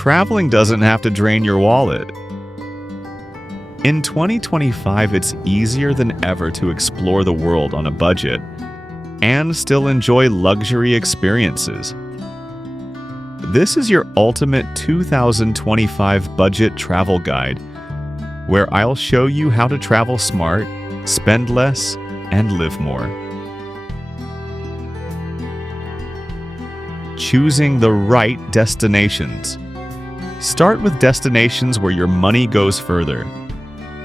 traveling doesn't have to drain your wallet. In 2025, it's easier than ever to explore the world on a budget and still enjoy luxury experiences. This is your ultimate 2025 budget travel guide, where I'll show you how to travel smart, spend less, and live more. Choosing the right destinations. Start with destinations where your money goes further.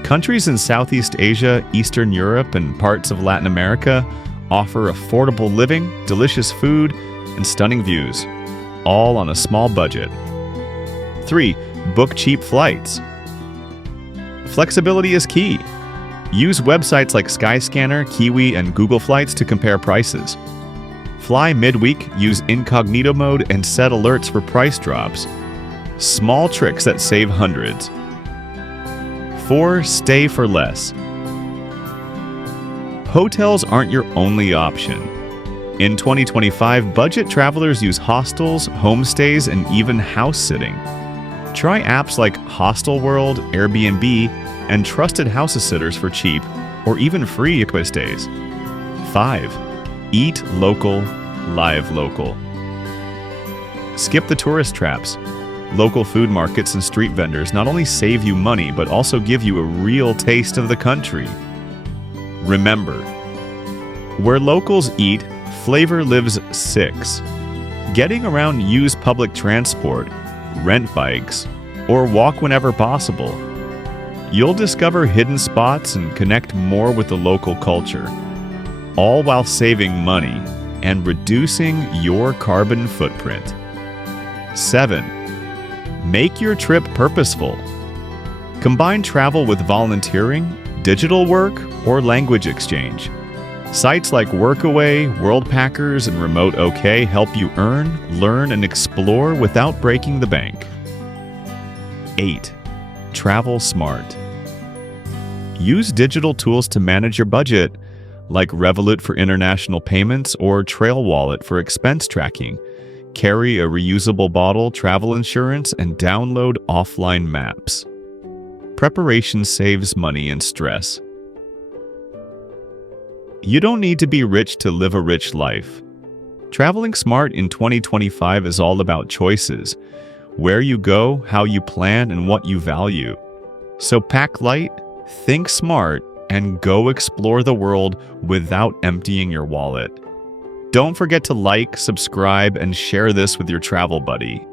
Countries in Southeast Asia, Eastern Europe, and parts of Latin America offer affordable living, delicious food, and stunning views, all on a small budget. 3. Book cheap flights. Flexibility is key. Use websites like Skyscanner, Kiwi, and Google Flights to compare prices. Fly midweek, use incognito mode, and set alerts for price drops. Small tricks that save hundreds. 4. Stay for less. Hotels aren't your only option. In 2025, budget travelers use hostels, homestays, and even house sitting. Try apps like Hostelworld, Airbnb, and trusted house sitters for cheap or even free stays. 5. Eat local, live local. Skip the tourist traps. Local food markets and street vendors not only save you money, but also give you a real taste of the country. Remember, where locals eat, flavor lives 6. Getting around, use public transport, rent bikes, or walk whenever possible. You'll discover hidden spots and connect more with the local culture, all while saving money and reducing your carbon footprint. 7. Make your trip purposeful. Combine travel with volunteering, digital work, or language exchange. Sites like Workaway, Worldpackers, and Remote OK help you earn, learn, and explore without breaking the bank. 8. Travel smart. Use digital tools to manage your budget, like Revolut for international payments or Trail Wallet for expense tracking. Carry a reusable bottle, travel insurance, and download offline maps. Preparation saves money and stress. You don't need to be rich to live a rich life. Traveling smart in 2025 is all about choices: where you go, how you plan, and what you value. So pack light, think smart, and go explore the world without emptying your wallet. Don't forget to like, subscribe, and share this with your travel buddy.